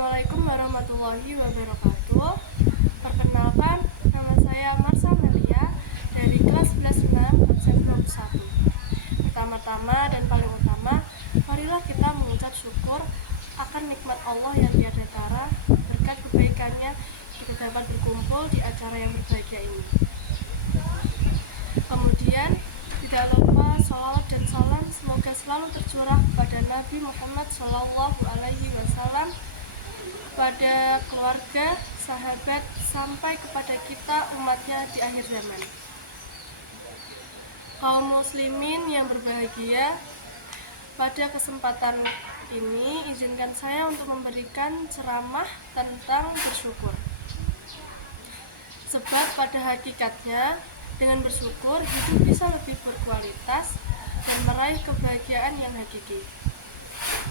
Assalamualaikum warahmatullahi wabarakatuh. Perkenalkan, nama saya Marsha Melia dari kelas 11 6 absen 21. Pertama-tama dan paling utama, marilah kita mengucap syukur akan nikmat Allah yang tiada tara. Berkat kebaikannya kita dapat berkumpul di acara yang berbahagia ini. Kemudian, tidak lupa sholawat dan salam semoga selalu tercurah kepada Nabi Muhammad SAW, kepada keluarga, sahabat, sampai kepada kita umatnya di akhir zaman. Kaum muslimin yang berbahagia, pada kesempatan ini izinkan saya untuk memberikan ceramah tentang bersyukur. Sebab pada hakikatnya dengan bersyukur hidup bisa lebih berkualitas dan meraih kebahagiaan yang hakiki.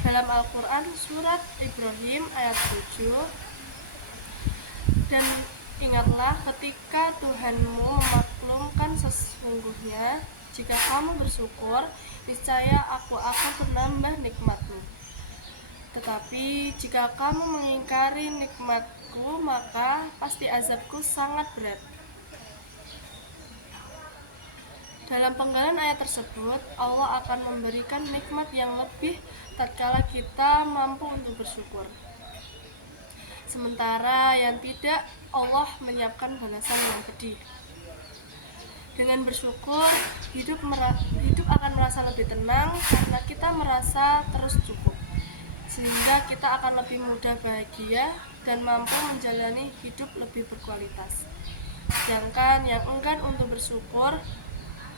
Dalam Al-Quran surat Ibrahim ayat 7, dan ingatlah ketika Tuhanmu memaklumkan sesungguhnya jika kamu bersyukur, niscaya aku akan menambah nikmatmu. Tetapi jika kamu mengingkari nikmatku, maka pasti azabku sangat berat. Dalam penggalan ayat tersebut, Allah akan memberikan nikmat yang lebih tatkala kita mampu untuk bersyukur. Sementara yang tidak, Allah menyiapkan balasan yang pedih. Dengan bersyukur, hidup akan merasa lebih tenang karena kita merasa terus cukup. Sehingga kita akan lebih mudah bahagia dan mampu menjalani hidup lebih berkualitas. Sedangkan yang enggan untuk bersyukur,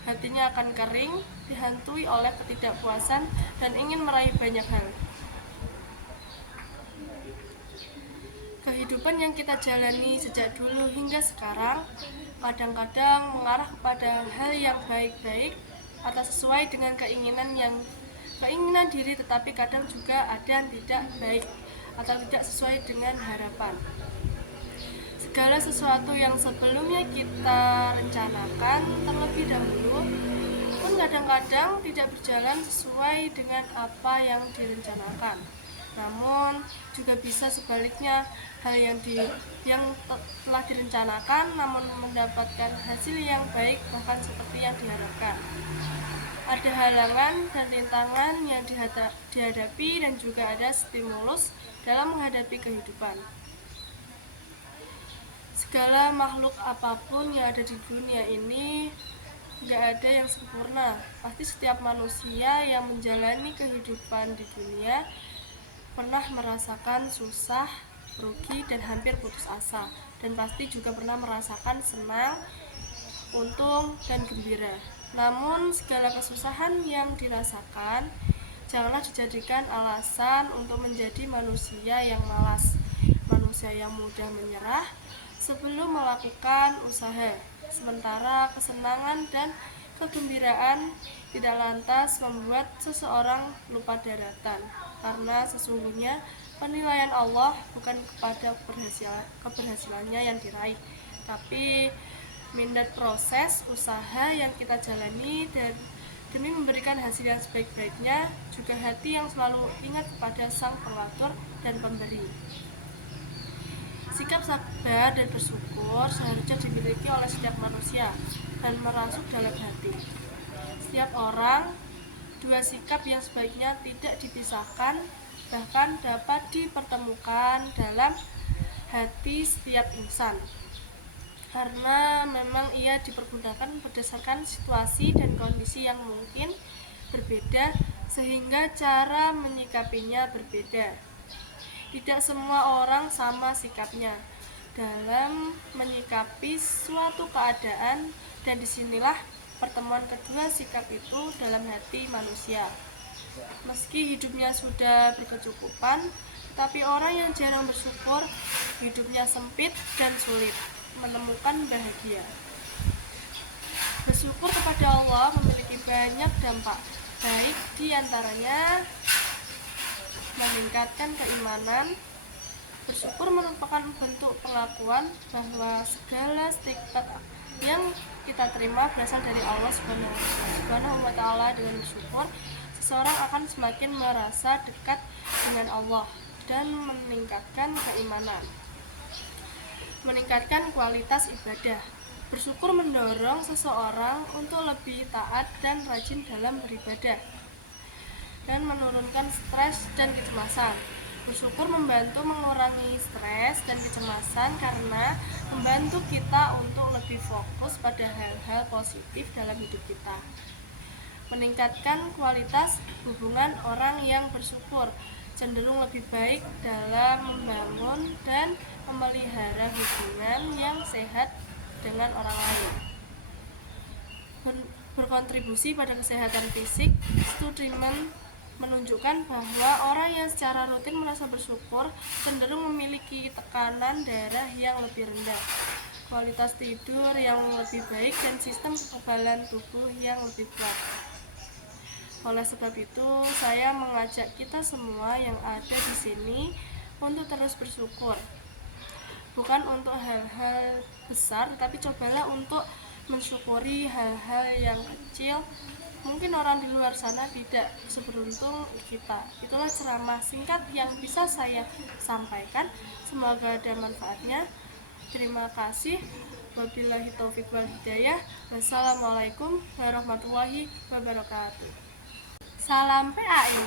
hatinya akan kering, dihantui oleh ketidakpuasan dan ingin meraih banyak hal. Kehidupan yang kita jalani sejak dulu hingga sekarang kadang-kadang mengarah kepada hal yang baik-baik atau sesuai dengan keinginan diri, tetapi kadang juga ada yang tidak baik atau tidak sesuai dengan harapan. Segala sesuatu yang sebelumnya kita rencanakan terlebih dahulu pun kadang-kadang tidak berjalan sesuai dengan apa yang direncanakan. Namun juga bisa sebaliknya, hal yang telah direncanakan namun mendapatkan hasil yang baik bahkan seperti yang diharapkan. Ada halangan dan rintangan yang dihadapi dan juga ada stimulus dalam menghadapi kehidupan. Segala makhluk apapun yang ada di dunia ini gak ada yang sempurna. Pasti setiap manusia yang menjalani kehidupan di dunia pernah merasakan susah, rugi, dan hampir putus asa. Dan pasti juga pernah merasakan senang, untung, dan gembira. Namun segala kesusahan yang dirasakan janganlah dijadikan alasan untuk menjadi manusia yang malas, manusia yang mudah menyerah sebelum melakukan usaha. Sementara kesenangan dan kegembiraan tidak lantas membuat seseorang lupa daratan, karena sesungguhnya penilaian Allah bukan kepada keberhasilannya yang diraih, tapi minat proses usaha yang kita jalani dan demi memberikan hasil yang sebaik-baiknya, juga hati yang selalu ingat kepada Sang Pengatur dan Pemberi. Sikap sabar dan bersyukur seharusnya dimiliki oleh setiap manusia dan merasuk dalam hati setiap orang. Dua sikap yang sebaiknya tidak dipisahkan, bahkan dapat dipertemukan dalam hati setiap insan, karena memang ia dipergunakan berdasarkan situasi dan kondisi yang mungkin berbeda, sehingga cara menyikapinya berbeda. Tidak semua orang sama sikapnya dalam menyikapi suatu keadaan, dan disinilah pertemuan kedua sikap itu dalam hati manusia. Meski hidupnya sudah berkecukupan, tetapi orang yang jarang bersyukur, hidupnya sempit dan sulit menemukan bahagia. Bersyukur kepada Allah memiliki banyak dampak, baik diantaranya meningkatkan keimanan. Bersyukur merupakan bentuk pengakuan bahwa segala nikmat yang kita terima berasal dari Allah Subhanahu wa Ta'ala. Dengan bersyukur, seseorang akan semakin merasa dekat dengan Allah dan meningkatkan keimanan. Meningkatkan kualitas ibadah. Bersyukur mendorong seseorang untuk lebih taat dan rajin dalam beribadah, dan menurunkan stres dan kecemasan. Bersyukur membantu mengurangi stres dan kecemasan karena membantu kita untuk lebih fokus pada hal-hal positif dalam hidup kita. Meningkatkan kualitas hubungan orang yang bersyukur, cenderung lebih baik dalam membangun dan memelihara hubungan yang sehat dengan orang lain. Berkontribusi pada kesehatan fisik. Studi menunjukkan bahwa orang yang secara rutin merasa bersyukur cenderung memiliki tekanan darah yang lebih rendah, kualitas tidur yang lebih baik, dan sistem kekebalan tubuh yang lebih kuat. Oleh sebab itu, saya mengajak kita semua yang ada di sini untuk terus bersyukur. Bukan untuk hal-hal besar, tapi cobalah untuk mensyukuri hal-hal yang kecil. Mungkin orang di luar sana tidak seberuntung kita. Itulah ceramah singkat yang bisa saya sampaikan. Semoga ada manfaatnya. Terima kasih. Wabillahi taufiq wal hidayah. Wassalamualaikum warahmatullahi wabarakatuh. Salam PAI.